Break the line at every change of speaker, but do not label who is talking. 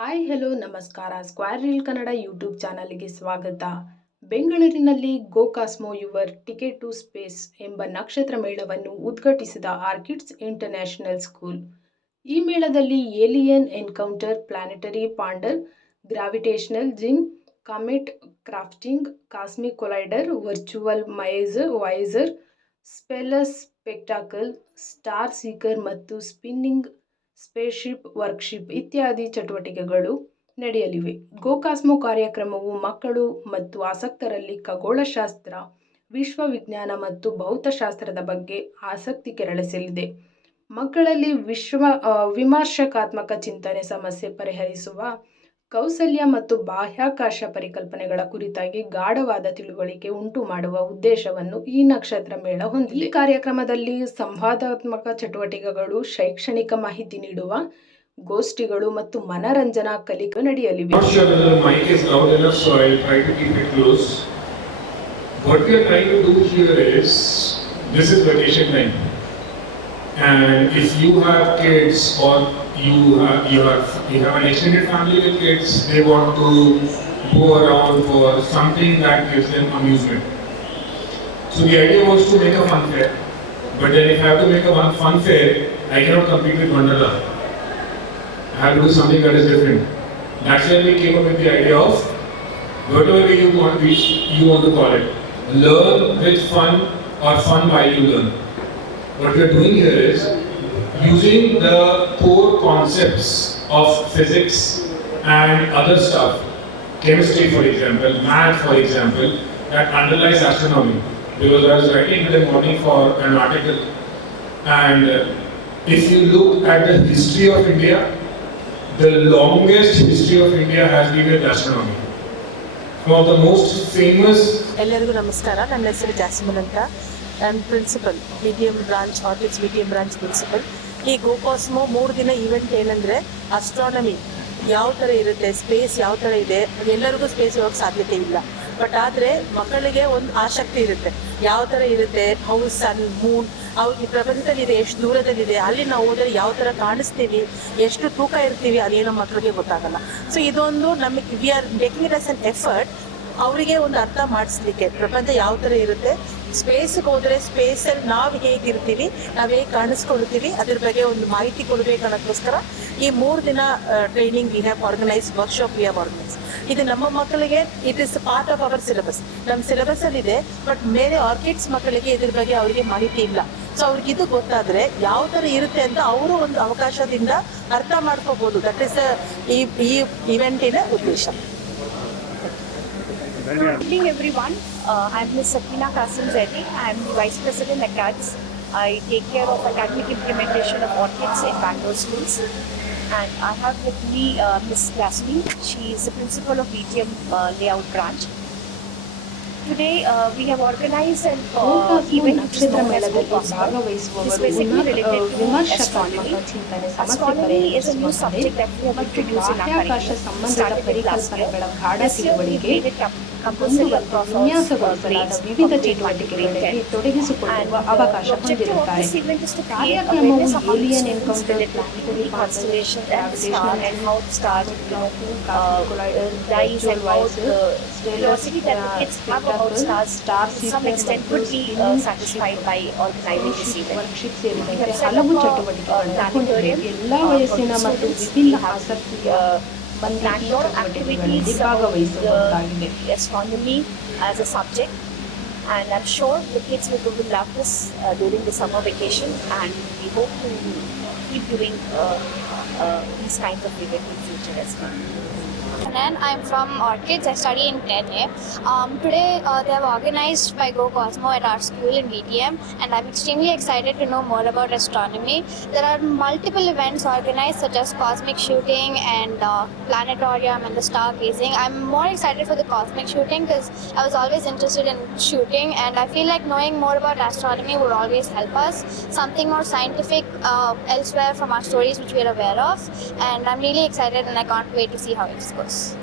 Hi hello ನಮಸ್ಕಾರ. Square reel Kannada YouTube ಚಾನಲ್ಗೆ ಸ್ವಾಗತ. ಬೆಂಗಳೂರಿನಲ್ಲಿ go cosmo your ticket to space ಎಂಬ ನಕ್ಷತ್ರ ಮೇಳವನ್ನು ಉದ್ಘಾಟಿಸಿದ ಆರ್ಕಿಡ್ಸ್ ಇಂಟರ್ನ್ಯಾಷನಲ್ ಸ್ಕೂಲ್ ಈ ಮೇಳದಲ್ಲಿ alien encounter planetary ponder gravitational zing comet crafting cosmic collider virtual miser visor spells spectacle star seeker ಮತ್ತು ಸ್ಪಿನ್ನಿಂಗ್ ಸ್ಪೇಸ್ಶಿಪ್, ವರ್ಕ್ಶಿಪ್ ಇತ್ಯಾದಿ ಚಟುವಟಿಕೆಗಳು ನಡೆಯಲಿವೆ. ಗೋಕಾಸ್ಮೋ ಕಾರ್ಯಕ್ರಮವು ಮಕ್ಕಳು ಮತ್ತು ಆಸಕ್ತರಲ್ಲಿ ಖಗೋಳಶಾಸ್ತ್ರ, ವಿಶ್ವವಿಜ್ಞಾನ ಮತ್ತು ಭೌತಶಾಸ್ತ್ರದ ಬಗ್ಗೆ ಆಸಕ್ತಿ ಕೆರಳಿಸಲಿದೆ. ಮಕ್ಕಳಲ್ಲಿ ವಿಶ್ವ ವಿಮರ್ಶಕಾತ್ಮಕ ಚಿಂತನೆ ಸಮಸ್ಯೆ ಪರಿಹರಿಸುವ ಕೌಸಲ್ಯ ಮತ್ತು ಬಾಹ್ಯಾಕಾಶ ಪರಿಕಲ್ಪನೆಗಳ ಕುರಿತಾಗಿ ಗಾಢವಾದ ತಿಳುವಳಿಕೆ ಉಂಟು ಮಾಡುವ ಉದ್ದೇಶವನ್ನು ಈ ನಕ್ಷತ್ರ ಮೇಳ ಹೊಂದಿದೆ. ಈ ಕಾರ್ಯಕ್ರಮದಲ್ಲಿ ಸಂವಾದಾತ್ಮಕ ಚಟುವಟಿಕೆಗಳು, ಶೈಕ್ಷಣಿಕ ಮಾಹಿತಿ ನೀಡುವ ಗೋಷ್ಠಿಗಳು ಮತ್ತು ಮನರಂಜನಾ ಕಲಿಕೆ ನಡೆಯಲಿವೆ.
And if you have kids or you have, you have, you have an extended family with kids, they want to go around for something that gives them amusement. So the idea was to make a fun fair. But then if I have to make a one fun fair, I cannot compete with Wonderla. I have to do something that is different. That's where we came up with the idea of whatever you want, we, you want to call it. Learn with fun or fun while you learn. What we are doing here is using the core concepts of physics and other stuff, chemistry for example, math for example, that underlies astronomy. Because I was writing in the morning for an article, and uh, if you look at the history of India, the longest history of India has been with astronomy. Some of the most famous
ಎಲ್ಲರಿಗೂ ನಮಸ್ಕಾರ ನನ್ನ ಹೆಸರು Jasmine ಅಂತ ನಾನು principal medium branch orchids medium branch principal ಈ ಗೋಕಾಸ್ಮೋ ಮೂರು ದಿನ event ಏನಂದ್ರೆ ಅಸ್ಟ್ರಾನಮಿ ಯಾವ ಥರ ಇರುತ್ತೆ ಸ್ಪೇಸ್ ಯಾವ ಥರ ಇದೆ, ಎಲ್ಲರಿಗೂ ಸ್ಪೇಸ್ ಹೋಗಕ್ಕೆ ಸಾಧ್ಯತೆ ಇಲ್ಲ. ಬಟ್ ಆದರೆ ಮಕ್ಕಳಿಗೆ ಒಂದು ಆಸಕ್ತಿ ಇರುತ್ತೆ. ಯಾವ ಥರ ಇರುತ್ತೆ ಹೌಸ್ ಸನ್ ಮೂನ್ ಅವ್ರಿಗೆ ಈ ಪ್ರಪಂಚದಲ್ಲಿ ಇದೆ ಎಷ್ಟು ದೂರದಲ್ಲಿದೆ, ಅಲ್ಲಿ ನಾವು ಹೋದರೆ ಯಾವ ಥರ ಕಾಣಿಸ್ತೀವಿ, ಎಷ್ಟು ತೂಕ ಇರ್ತೀವಿ, ಅದೇನೋ ಮಕ್ಕಳಿಗೆ ಗೊತ್ತಾಗಲ್ಲ. ಸೊ ಇದೊಂದು ನಮಗೆ we are making it as an effort ಅವರಿಗೆ ಒಂದು ಅರ್ಥ ಮಾಡಿಸ್ಲಿಕ್ಕೆ ಪ್ರಪಂಚ ಯಾವ ಥರ ಇರುತ್ತೆ ಸ್ಪೇಸ್ಗೆ ಹೋದರೆ ಸ್ಪೇಸಲ್ಲಿ ನಾವು ಹೇಗಿರ್ತೀವಿ ನಾವು ಹೇಗೆ ಕಾಣಿಸ್ಕೊಳ್ತೀವಿ, ಅದ್ರ ಬಗ್ಗೆ ಒಂದು ಮಾಹಿತಿ ಕೊಡಬೇಕು ಅನ್ನೋದಕ್ಕೋಸ್ಕರ ಈ ಮೂರು ದಿನ training we have organise workshop we have organise ಇದು ನಮ್ಮ ಮಕ್ಕಳಿಗೆ it is part of our syllabus ನಮ್ಮ ಸಿಲೆಬಸ್ಸಲ್ಲಿ ಇದೆ ಬಟ್ ಬೇರೆ ಆರ್ಕಿಡ್ಸ್ ಮಕ್ಕಳಿಗೆ ಇದ್ರ ಬಗ್ಗೆ ಅವರಿಗೆ ಮಾಹಿತಿ ಇಲ್ಲ. ಸೊ ಅವ್ರಿಗೆ ಇದು ಗೊತ್ತಾದರೆ ಯಾವ ಥರ ಇರುತ್ತೆ ಅಂತ ಅವರು ಒಂದು ಅವಕಾಶದಿಂದ ಅರ್ಥ ಮಾಡ್ಕೋಬೋದು. ದಟ್ ಇಸ್ ಈ ಈ ಇವೆಂಟಿನ ಉದ್ದೇಶ.
Good evening, everyone. Uh, I'm Ms. Sakina Kasim Zeddy. I'm the Vice President at CADS. I take care of academic implementation of orchids in Bangalore schools. And I have with me uh, Ms. Jasmine. She is the principal of BTM uh, Layout Branch. Today, uh, we have organized an uh, event which is known as
Gopaspal.
It's basically related to astronomy. Astronomy is a new subject that we have introduced in our curriculum started in last year. This year, we made it compulsory across all grades from grade 1 to grade 10. And uh, the objective of this event is to create awareness of
alien
students related to constellation and the star and how the stars, star uh, rise and how the velocity that it's kids have about stars to some extent would be uh, satisfied by organizing this event.
ವರ್ಕ್ಶಿಪ್ ಸೇರಿದಂತೆ
We have set
ಹಲವು
up a,
ಚಟುವಟಿಕೆಗಳನ್ನು
uh,
ಹೊಂದಿದೆ
planetarium,
ಎಲ್ಲ
uh, for
ವಯಸ್ಸಿನ
the
ಮತ್ತು
students.
ವಿಭಿನ್ನ
We have,
ಆಸಕ್ತಿಯ
uh,
ಮಂದಿ ಈ
planned your
ಚಟುವಟಿಕೆಗಳಲ್ಲಿ
activities about
ಭಾಗವಹಿಸಬಹುದಾಗಿದೆ
the astronomy as a subject. And I'm sure the kids will, will love this uh, during the summer vacation, and we hope to keep doing uh, uh, these kinds of events in future as well.
And I'm from Orchids. I study in 10A. Um, today uh, they have organized by Go Cosmo at our school in BTM, and I'm extremely excited to know more about astronomy. There are multiple events organized, such as cosmic shooting and uh, planetarium and the stargazing. I'm more excited for the cosmic shooting because I was always interested in shooting, and I feel like knowing more about astronomy would always help us. Something more scientific uh, elsewhere from our stories, which we are aware of. And I'm really excited, and I can't wait to see how it goes.